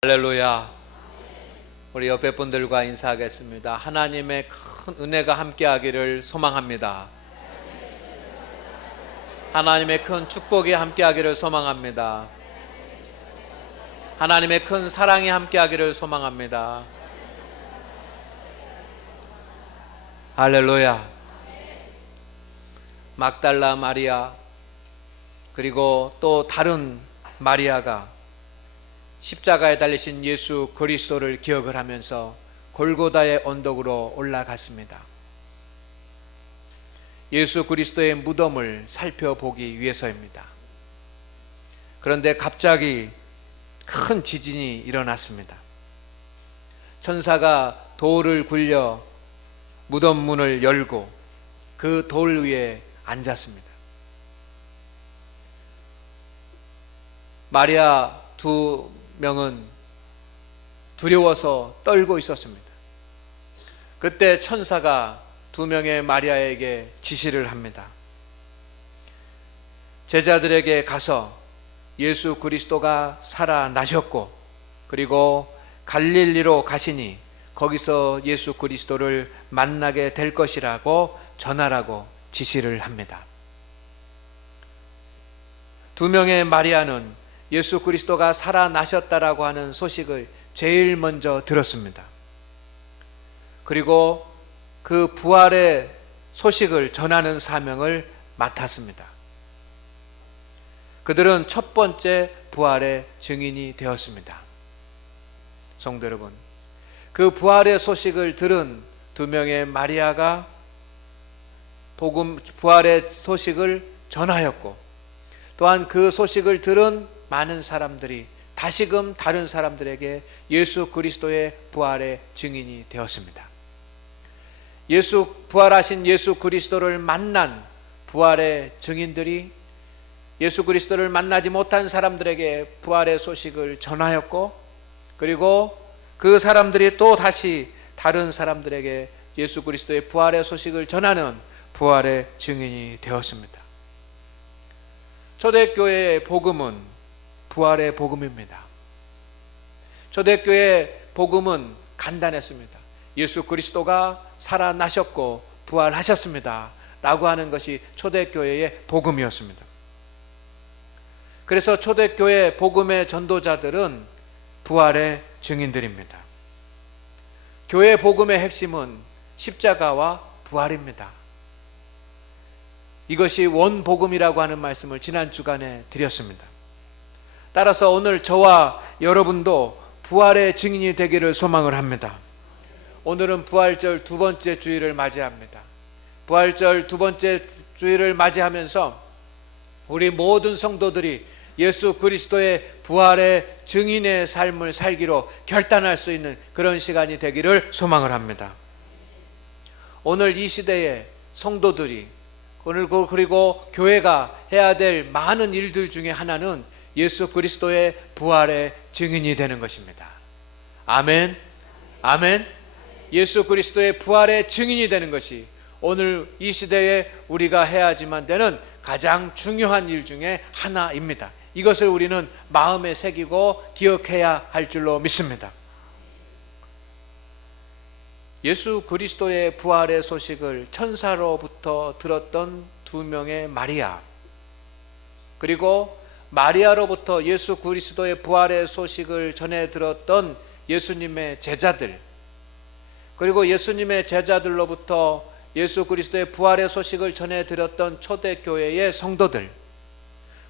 할렐루야. 우리 옆에 분들과 인사하겠습니다. 하나님의 큰 은혜가 함께하기를 소망합니다. 하나님의 큰 축복이 함께하기를 소망합니다. 하나님의 큰 사랑이 함께하기를 소망합니다. 할렐루야. 막달라 마리아 그리고 또 다른 마리아가 십자가에 달리신 예수 그리스도를 기억을 하면서 골고다의 언덕으로 올라갔습니다. 예수 그리스도의 무덤을 살펴보기 위해서입니다. 그런데 갑자기 큰 지진이 일어났습니다. 천사가 돌을 굴려 무덤 문을 열고 그 돌 위에 앉았습니다. 마리아 두 명은 두려워서 떨고 있었습니다. 그때 천사가 두 명의 마리아에게 지시를 합니다. 제자들에게 가서 예수 그리스도가 살아나셨고 그리고 갈릴리로 가시니 거기서 예수 그리스도를 만나게 될 것이라고 전하라고 지시를 합니다. 두 명의 마리아는 예수 그리스도가 살아나셨다라고 하는 소식을 제일 먼저 들었습니다. 그리고 그 부활의 소식을 전하는 사명을 맡았습니다. 그들은 첫 번째 부활의 증인이 되었습니다. 성도 여러분, 그 부활의 소식을 들은 두 명의 마리아가 부활의 소식을 전하였고, 또한 그 소식을 들은 많은 사람들이 다시금 다른 사람들에게 예수 그리스도의 부활의 증인이 되었습니다. 부활하신 예수 그리스도를 만난 부활의 증인들이 예수 그리스도를 만나지 못한 사람들에게 부활의 소식을 전하였고, 그리고 그 사람들이 또 다시 다른 사람들에게 예수 그리스도의 부활의 소식을 전하는 부활의 증인이 되었습니다. 초대교회의 복음은 부활의 복음입니다. 초대교회의 복음은 간단했습니다. 예수 그리스도가 살아나셨고 부활하셨습니다 라고 하는 것이 초대교회의 복음이었습니다. 그래서 초대교회 복음의 전도자들은 부활의 증인들입니다. 교회 복음의 핵심은 십자가와 부활입니다. 이것이 원복음이라고 하는 말씀을 지난 주간에 드렸습니다. 따라서 오늘 저와 여러분도 부활의 증인이 되기를 소망을 합니다. 오늘은 부활절 두 번째 주일을 맞이합니다. 부활절 두 번째 주일을 맞이하면서 우리 모든 성도들이 예수 그리스도의 부활의 증인의 삶을 살기로 결단할 수 있는 그런 시간이 되기를 소망을 합니다. 오늘 이 시대에 성도들이 그리고 교회가 해야 될 많은 일들 중에 하나는 예수 그리스도의 부활의 증인이 되는 것입니다. 아멘. 아멘. 예수 그리스도의 부활의 증인이 되는 것이 오늘 이 시대에 우리가 해야지만 되는 가장 중요한 일 중에 하나입니다. 이것을 우리는 마음에 새기고 기억해야 할 줄로 믿습니다. 예수 그리스도의 부활의 소식을 천사로부터 들었던 두 명의 마리아, 그리고 마리아로부터 예수 그리스도의 부활의 소식을 전해 들었던 예수님의 제자들, 그리고 예수님의 제자들로부터 예수 그리스도의 부활의 소식을 전해 들었던 초대교회의 성도들,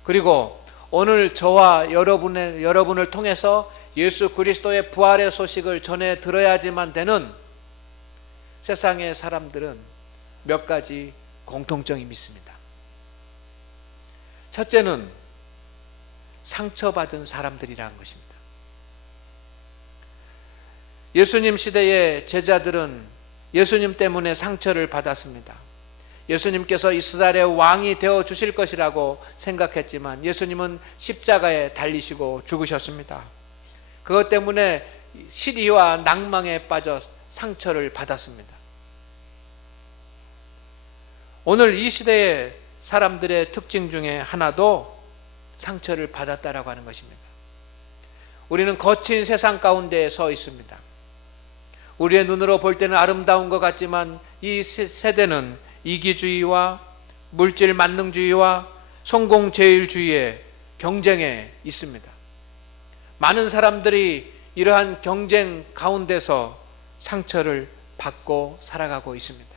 그리고 오늘 저와 여러분을 통해서 예수 그리스도의 부활의 소식을 전해 들어야지만 되는 세상의 사람들은 몇 가지 공통점이 있습니다. 첫째는 상처받은 사람들이라는 것입니다. 예수님 시대의 제자들은 예수님 때문에 상처를 받았습니다. 예수님께서 이스라엘의 왕이 되어 주실 것이라고 생각했지만 예수님은 십자가에 달리시고 죽으셨습니다. 그것 때문에 시리와 낭망에 빠져 상처를 받았습니다. 오늘 이 시대의 사람들의 특징 중에 하나도 상처를 받았다라고 하는 것입니다. 우리는 거친 세상 가운데 서 있습니다. 우리의 눈으로 볼 때는 아름다운 것 같지만 이 세대는 이기주의와 물질 만능주의와 성공제일주의의 경쟁에 있습니다. 많은 사람들이 이러한 경쟁 가운데서 상처를 받고 살아가고 있습니다.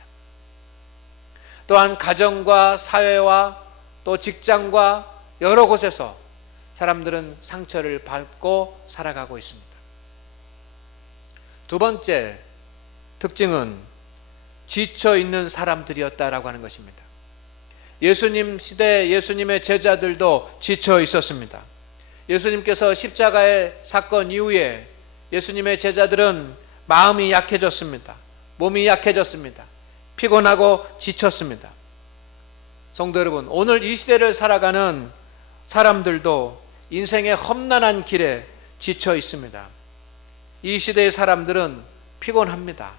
또한 가정과 사회와 또 직장과 여러 곳에서 사람들은 상처를 받고 살아가고 있습니다. 두 번째 특징은 지쳐 있는 사람들이었다라고 하는 것입니다. 예수님 시대 예수님의 제자들도 지쳐 있었습니다. 예수님께서 십자가의 사건 이후에 예수님의 제자들은 마음이 약해졌습니다. 몸이 약해졌습니다. 피곤하고 지쳤습니다. 성도 여러분, 오늘 이 시대를 살아가는 사람들도 인생의 험난한 길에 지쳐 있습니다. 이 시대의 사람들은 피곤합니다.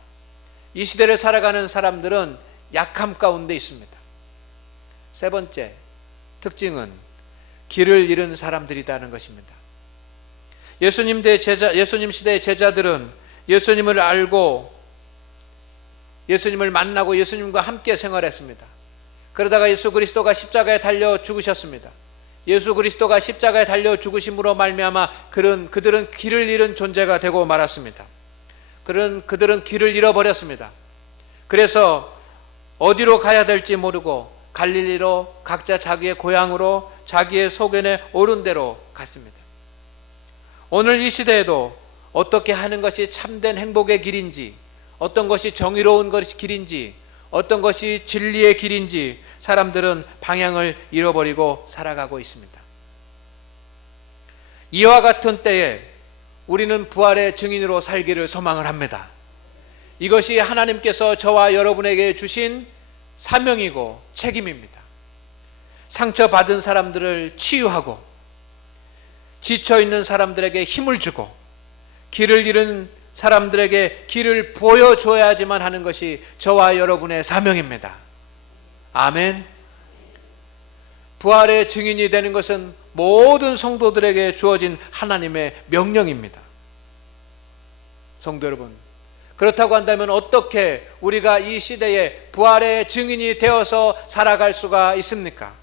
이 시대를 살아가는 사람들은 약함 가운데 있습니다. 세 번째 특징은 길을 잃은 사람들이라는 것입니다. 예수님 시대의 제자들은 예수님을 알고 예수님을 만나고 예수님과 함께 생활했습니다. 그러다가 예수 그리스도가 십자가에 달려 죽으셨습니다. 예수 그리스도가 십자가에 달려 죽으심으로 말미암아 그들은 길을 잃은 존재가 되고 말았습니다. 그들은 길을 잃어버렸습니다. 그래서 어디로 가야 될지 모르고 갈릴리로 각자 자기의 고향으로 자기의 소견에 오른 대로 갔습니다. 오늘 이 시대에도 어떻게 하는 것이 참된 행복의 길인지, 어떤 것이 정의로운 것이 길인지, 어떤 것이 진리의 길인지 사람들은 방향을 잃어버리고 살아가고 있습니다. 이와 같은 때에 우리는 부활의 증인으로 살기를 소망을 합니다. 이것이 하나님께서 저와 여러분에게 주신 사명이고 책임입니다. 상처받은 사람들을 치유하고 지쳐있는 사람들에게 힘을 주고 길을 잃은 사람들에게 길을 보여줘야지만 하는 것이 저와 여러분의 사명입니다. 아멘. 부활의 증인이 되는 것은 모든 성도들에게 주어진 하나님의 명령입니다. 성도 여러분, 그렇다고 한다면 어떻게 우리가 이 시대에 부활의 증인이 되어서 살아갈 수가 있습니까?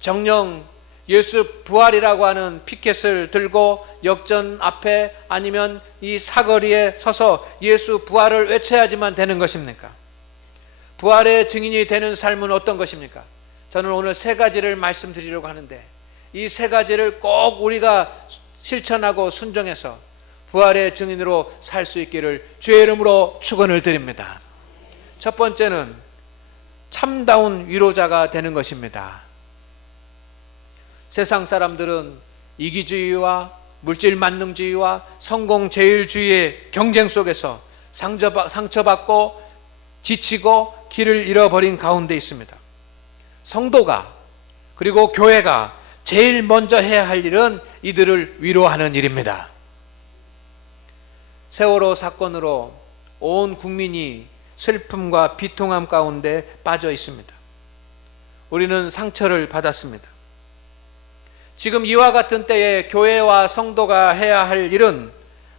정녕 예수 부활이라고 하는 피켓을 들고 역전 앞에 아니면 이 사거리에 서서 예수 부활을 외쳐야지만 되는 것입니까? 부활의 증인이 되는 삶은 어떤 것입니까? 저는 오늘 세 가지를 말씀드리려고 하는데 이 세 가지를 꼭 우리가 실천하고 순종해서 부활의 증인으로 살 수 있기를 주의 이름으로 축원을 드립니다. 첫 번째는 참다운 위로자가 되는 것입니다. 세상 사람들은 이기주의와 물질 만능주의와 성공 제일주의의 경쟁 속에서 상처받고 지치고 길을 잃어버린 가운데 있습니다. 성도가 그리고 교회가 제일 먼저 해야 할 일은 이들을 위로하는 일입니다. 세월호 사건으로 온 국민이 슬픔과 비통함 가운데 빠져 있습니다. 우리는 상처를 받았습니다. 지금 이와 같은 때에 교회와 성도가 해야 할 일은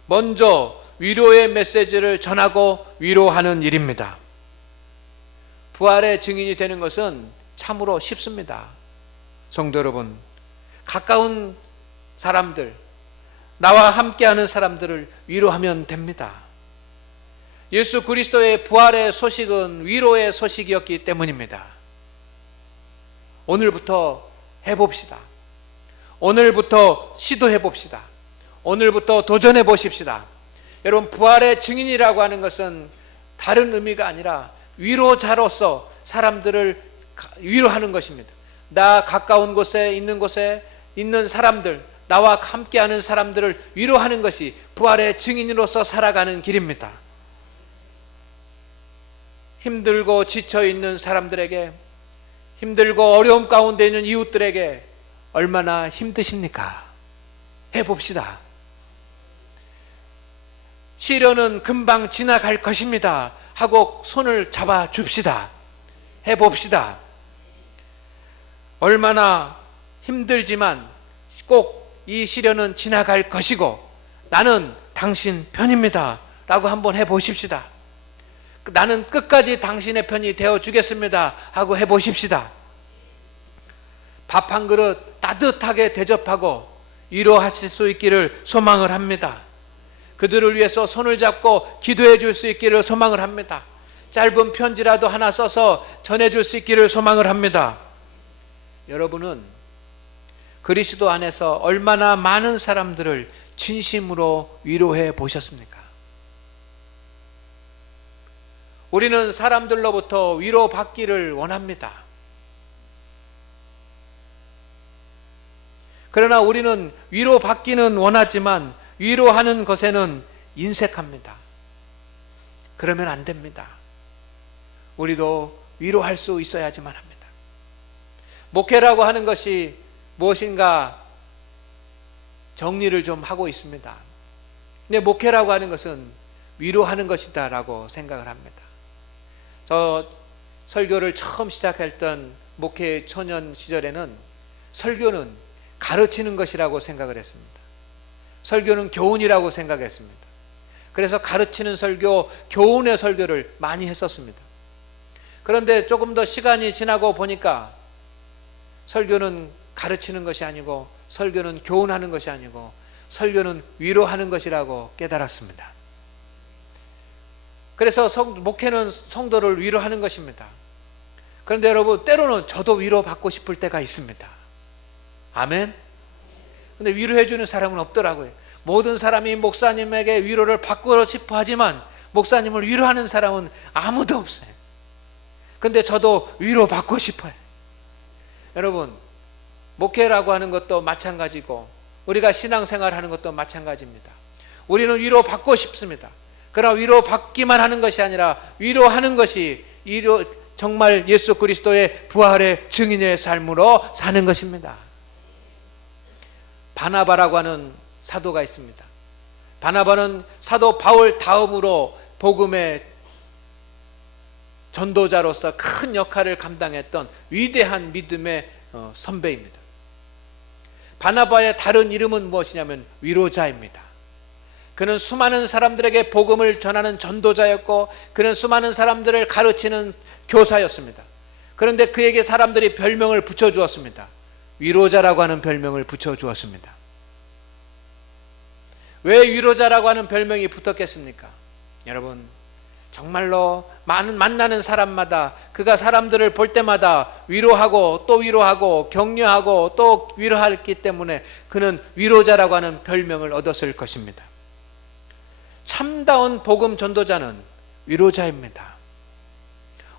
먼저 위로의 메시지를 전하고 위로하는 일입니다. 부활의 증인이 되는 것은 참으로 쉽습니다. 성도 여러분, 가까운 사람들, 나와 함께하는 사람들을 위로하면 됩니다. 예수 그리스도의 부활의 소식은 위로의 소식이었기 때문입니다. 오늘부터 해봅시다. 오늘부터 시도해 봅시다. 오늘부터 도전해 보십시다. 여러분, 부활의 증인이라고 하는 것은 다른 의미가 아니라 위로자로서 사람들을 위로하는 것입니다. 나 가까운 곳에 있는 사람들, 나와 함께하는 사람들을 위로하는 것이 부활의 증인으로서 살아가는 길입니다. 힘들고 지쳐있는 사람들에게, 힘들고 어려움 가운데 있는 이웃들에게 얼마나 힘드십니까? 해봅시다. 시련은 금방 지나갈 것입니다 하고 손을 잡아 줍시다. 해봅시다. 얼마나 힘들지만 꼭 이 시련은 지나갈 것이고 나는 당신 편입니다 라고 한번 해보십시다. 나는 끝까지 당신의 편이 되어주겠습니다 하고 해보십시다. 밥 한 그릇 따뜻하게 대접하고 위로하실 수 있기를 소망을 합니다. 그들을 위해서 손을 잡고 기도해 줄 수 있기를 소망을 합니다. 짧은 편지라도 하나 써서 전해줄 수 있기를 소망을 합니다. 여러분은 그리스도 안에서 얼마나 많은 사람들을 진심으로 위로해 보셨습니까? 우리는 사람들로부터 위로받기를 원합니다. 그러나 우리는 위로받기는 원하지만 위로하는 것에는 인색합니다. 그러면 안 됩니다. 우리도 위로할 수 있어야지만 합니다. 목회라고 하는 것이 무엇인가 정리를 좀 하고 있습니다. 근데 목회라고 하는 것은 위로하는 것이다 라고 생각을 합니다. 저 설교를 처음 시작했던 목회 초년 시절에는 설교는 가르치는 것이라고 생각을 했습니다. 설교는 교훈이라고 생각했습니다. 그래서 가르치는 설교, 교훈의 설교를 많이 했었습니다. 그런데 조금 더 시간이 지나고 보니까 설교는 가르치는 것이 아니고 설교는 교훈하는 것이 아니고 설교는 위로하는 것이라고 깨달았습니다. 그래서 목회는 성도를 위로하는 것입니다. 그런데 여러분, 때로는 저도 위로받고 싶을 때가 있습니다. 아멘. 근데 위로해 주는 사람은 없더라고요. 모든 사람이 목사님에게 위로를 받고 싶어 하지만 목사님을 위로하는 사람은 아무도 없어요. 근데 저도 위로받고 싶어요. 여러분, 목회라고 하는 것도 마찬가지고 우리가 신앙생활하는 것도 마찬가지입니다. 우리는 위로받고 싶습니다. 그러나 위로받기만 하는 것이 아니라 위로하는 것이 정말 예수 그리스도의 부활의 증인의 삶으로 사는 것입니다. 바나바라고 하는 사도가 있습니다. 바나바는 사도 바울 다음으로 복음의 전도자로서 큰 역할을 감당했던 위대한 믿음의 선배입니다. 바나바의 다른 이름은 무엇이냐면 위로자입니다. 그는 수많은 사람들에게 복음을 전하는 전도자였고 그는 수많은 사람들을 가르치는 교사였습니다. 그런데 그에게 사람들이 별명을 붙여주었습니다. 위로자라고 하는 별명을 붙여주었습니다. 왜 위로자라고 하는 별명이 붙었겠습니까? 여러분, 정말로 만나는 사람마다 그가 사람들을 볼 때마다 위로하고 또 위로하고 격려하고 또 위로했기 때문에 그는 위로자라고 하는 별명을 얻었을 것입니다. 참다운 복음 전도자는 위로자입니다.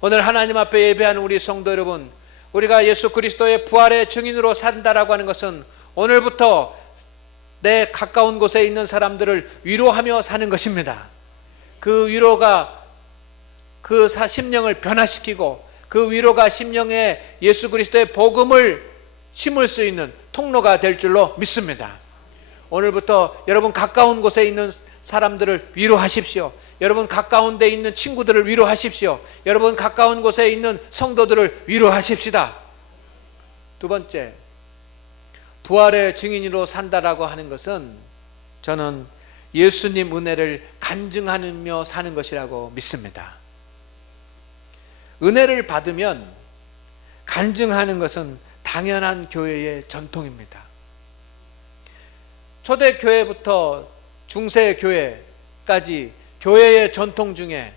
오늘 하나님 앞에 예배하는 우리 성도 여러분, 우리가 예수 그리스도의 부활의 증인으로 산다라고 하는 것은 오늘부터 내 가까운 곳에 있는 사람들을 위로하며 사는 것입니다. 그 위로가 그 심령을 변화시키고 그 위로가 심령에 예수 그리스도의 복음을 심을 수 있는 통로가 될 줄로 믿습니다. 오늘부터 여러분 가까운 곳에 있는 사람들을 위로하십시오. 여러분 가까운 데 있는 친구들을 위로하십시오. 여러분 가까운 곳에 있는 성도들을 위로하십시다. 두 번째, 부활의 증인으로 산다라고 하는 것은 저는 예수님 은혜를 간증하며 사는 것이라고 믿습니다. 은혜를 받으면 간증하는 것은 당연한 교회의 전통입니다. 초대교회부터 중세교회까지 교회의 전통 중에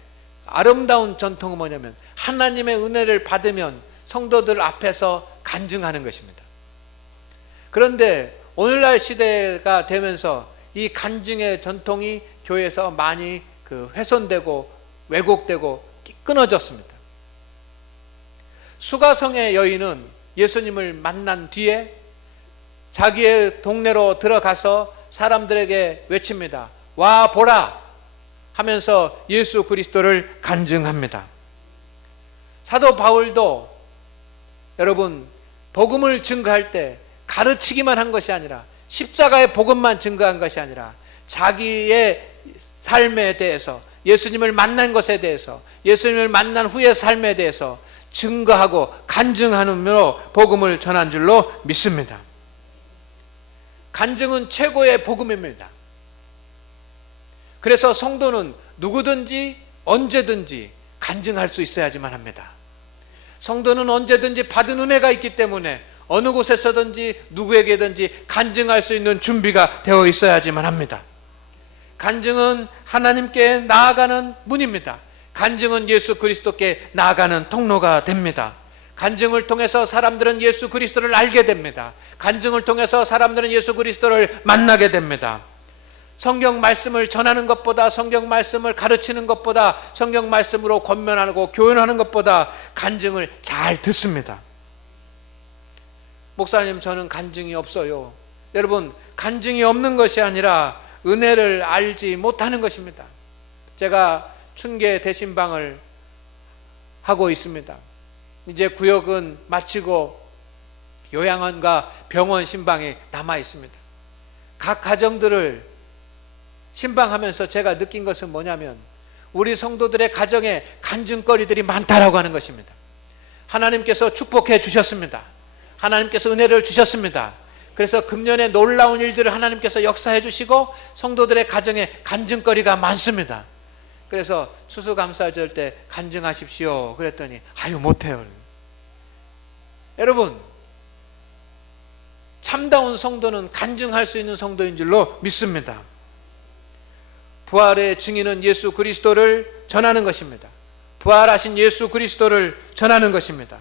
아름다운 전통은 뭐냐면 하나님의 은혜를 받으면 성도들 앞에서 간증하는 것입니다. 그런데 오늘날 시대가 되면서 이 간증의 전통이 교회에서 많이 훼손되고 왜곡되고 끊어졌습니다. 수가성의 여인은 예수님을 만난 뒤에 자기의 동네로 들어가서 사람들에게 외칩니다. 와 보라 하면서 예수 그리스도를 간증합니다. 사도 바울도 여러분 복음을 증거할 때 가르치기만 한 것이 아니라 십자가의 복음만 증거한 것이 아니라 자기의 삶에 대해서 예수님을 만난 것에 대해서 예수님을 만난 후의 삶에 대해서 증거하고 간증하므로 복음을 전한 줄로 믿습니다. 간증은 최고의 복음입니다. 그래서 성도는 누구든지 언제든지 간증할 수 있어야지만 합니다. 성도는 언제든지 받은 은혜가 있기 때문에 어느 곳에서든지 누구에게든지 간증할 수 있는 준비가 되어 있어야지만 합니다. 간증은 하나님께 나아가는 문입니다. 간증은 예수 그리스도께 나아가는 통로가 됩니다. 간증을 통해서 사람들은 예수 그리스도를 알게 됩니다. 간증을 통해서 사람들은 예수 그리스도를 만나게 됩니다. 성경 말씀을 전하는 것보다, 성경 말씀을 가르치는 것보다, 성경 말씀으로 권면하고 교훈하는 것보다 간증을 잘 듣습니다. 목사님, 저는 간증이 없어요. 여러분, 간증이 없는 것이 아니라 은혜를 알지 못하는 것입니다. 제가 춘계 대신방을 하고 있습니다. 이제 구역은 마치고 요양원과 병원 신방이 남아 있습니다. 각 가정들을 신방하면서 제가 느낀 것은 뭐냐면, 우리 성도들의 가정에 간증거리들이 많다라고 하는 것입니다. 하나님께서 축복해 주셨습니다. 하나님께서 은혜를 주셨습니다. 그래서 금년에 놀라운 일들을 하나님께서 역사해 주시고 성도들의 가정에 간증거리가 많습니다. 그래서 추수감사절 때 간증하십시오 그랬더니 아유 못해요. 여러분, 참다운 성도는 간증할 수 있는 성도인 줄로 믿습니다. 부활의 증인은 예수 그리스도를 전하는 것입니다. 부활하신 예수 그리스도를 전하는 것입니다.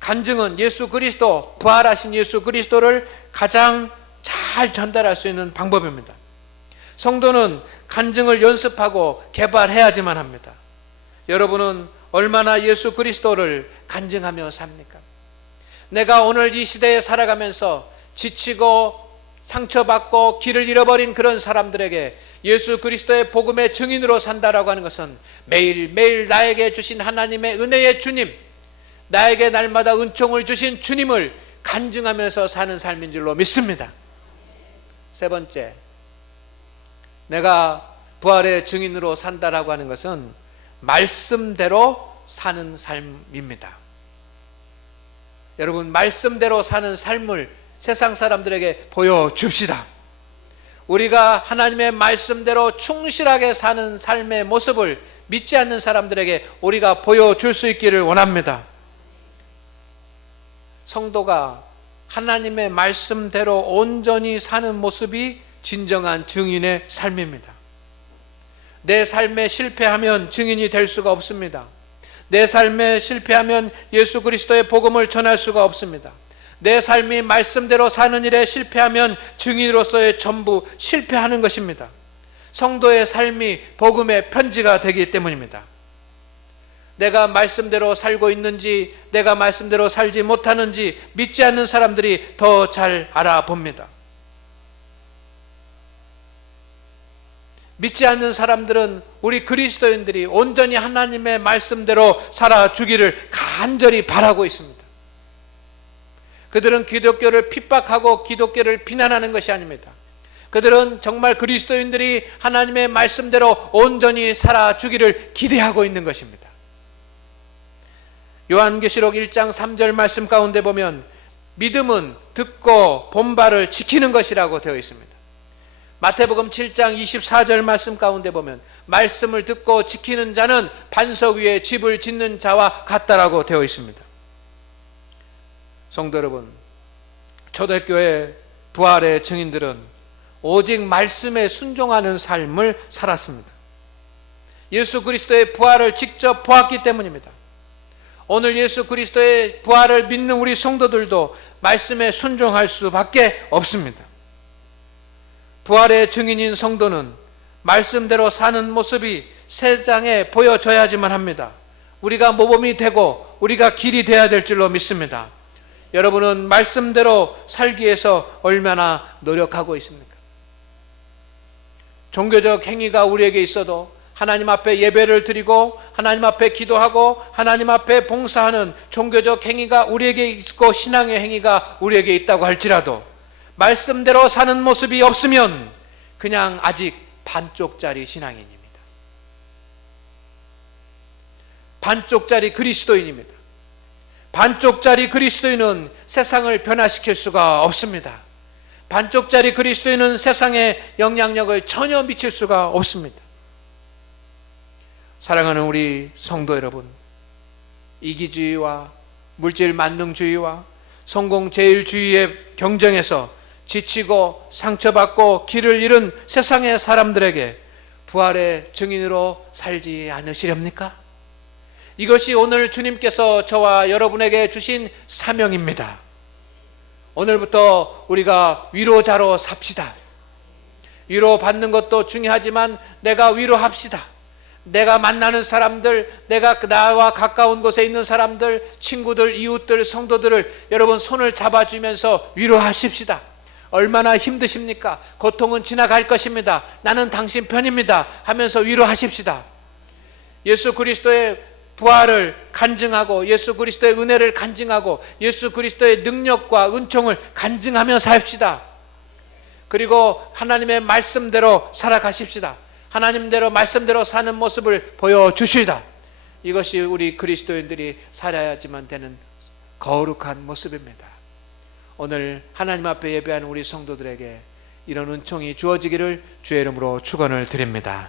간증은 예수 그리스도, 부활하신 예수 그리스도를 가장 잘 전달할 수 있는 방법입니다. 성도는 간증을 연습하고 개발해야지만 합니다. 여러분은 얼마나 예수 그리스도를 간증하며 삽니까? 내가 오늘 이 시대에 살아가면서 지치고 상처받고 길을 잃어버린 그런 사람들에게 예수 그리스도의 복음의 증인으로 산다라고 하는 것은 매일매일 나에게 주신 하나님의 은혜의 주님, 나에게 날마다 은총을 주신 주님을 간증하면서 사는 삶인 줄로 믿습니다. 세 번째, 내가 부활의 증인으로 산다라고 하는 것은 말씀대로 사는 삶입니다. 여러분, 말씀대로 사는 삶을 세상 사람들에게 보여줍시다. 우리가 하나님의 말씀대로 충실하게 사는 삶의 모습을 믿지 않는 사람들에게 우리가 보여줄 수 있기를 원합니다. 성도가 하나님의 말씀대로 온전히 사는 모습이 진정한 증인의 삶입니다. 내 삶에 실패하면 증인이 될 수가 없습니다. 내 삶에 실패하면 예수 그리스도의 복음을 전할 수가 없습니다. 내 삶이 말씀대로 사는 일에 실패하면 증인으로서의 전부 실패하는 것입니다. 성도의 삶이 복음의 편지가 되기 때문입니다. 내가 말씀대로 살고 있는지, 내가 말씀대로 살지 못하는지 믿지 않는 사람들이 더 잘 알아봅니다. 믿지 않는 사람들은 우리 그리스도인들이 온전히 하나님의 말씀대로 살아주기를 간절히 바라고 있습니다. 그들은 기독교를 핍박하고 기독교를 비난하는 것이 아닙니다. 그들은 정말 그리스도인들이 하나님의 말씀대로 온전히 살아주기를 기대하고 있는 것입니다. 요한계시록 1장 3절 말씀 가운데 보면 믿음은 듣고 본바를 지키는 것이라고 되어 있습니다. 마태복음 7장 24절 말씀 가운데 보면 말씀을 듣고 지키는 자는 반석 위에 집을 짓는 자와 같다라고 되어 있습니다. 성도 여러분, 초대교회 부활의 증인들은 오직 말씀에 순종하는 삶을 살았습니다. 예수 그리스도의 부활을 직접 보았기 때문입니다. 오늘 예수 그리스도의 부활을 믿는 우리 성도들도 말씀에 순종할 수밖에 없습니다. 부활의 증인인 성도는 말씀대로 사는 모습이 세상에 보여져야지만 합니다. 우리가 모범이 되고 우리가 길이 되어야 될 줄로 믿습니다. 여러분은 말씀대로 살기 위해서 얼마나 노력하고 있습니까? 종교적 행위가 우리에게 있어도 하나님 앞에 예배를 드리고 하나님 앞에 기도하고 하나님 앞에 봉사하는 종교적 행위가 우리에게 있고 신앙의 행위가 우리에게 있다고 할지라도 말씀대로 사는 모습이 없으면 그냥 아직 반쪽짜리 신앙인입니다. 반쪽짜리 그리스도인입니다. 반쪽짜리 그리스도인은 세상을 변화시킬 수가 없습니다. 반쪽짜리 그리스도인은 세상에 영향력을 전혀 미칠 수가 없습니다. 사랑하는 우리 성도 여러분, 이기주의와 물질 만능주의와 성공제일주의의 경쟁에서 지치고 상처받고 길을 잃은 세상의 사람들에게 부활의 증인으로 살지 않으시렵니까? 이것이 오늘 주님께서 저와 여러분에게 주신 사명입니다. 오늘부터 우리가 위로자로 삽시다. 위로받는 것도 중요하지만 내가 위로합시다. 내가 만나는 사람들, 내가 나와 가까운 곳에 있는 사람들, 친구들, 이웃들, 성도들을 여러분 손을 잡아주면서 위로하십시다. 얼마나 힘드십니까? 고통은 지나갈 것입니다. 나는 당신 편입니다 하면서 위로하십시다. 예수 그리스도의 부활을 간증하고 예수 그리스도의 은혜를 간증하고 예수 그리스도의 능력과 은총을 간증하며 삽시다. 그리고 하나님의 말씀대로 살아가십시다. 하나님대로 말씀대로 사는 모습을 보여주시다. 이것이 우리 그리스도인들이 살아야지만 되는 거룩한 모습입니다. 오늘 하나님 앞에 예배하는 우리 성도들에게 이런 은총이 주어지기를 주의 이름으로 축원을 드립니다.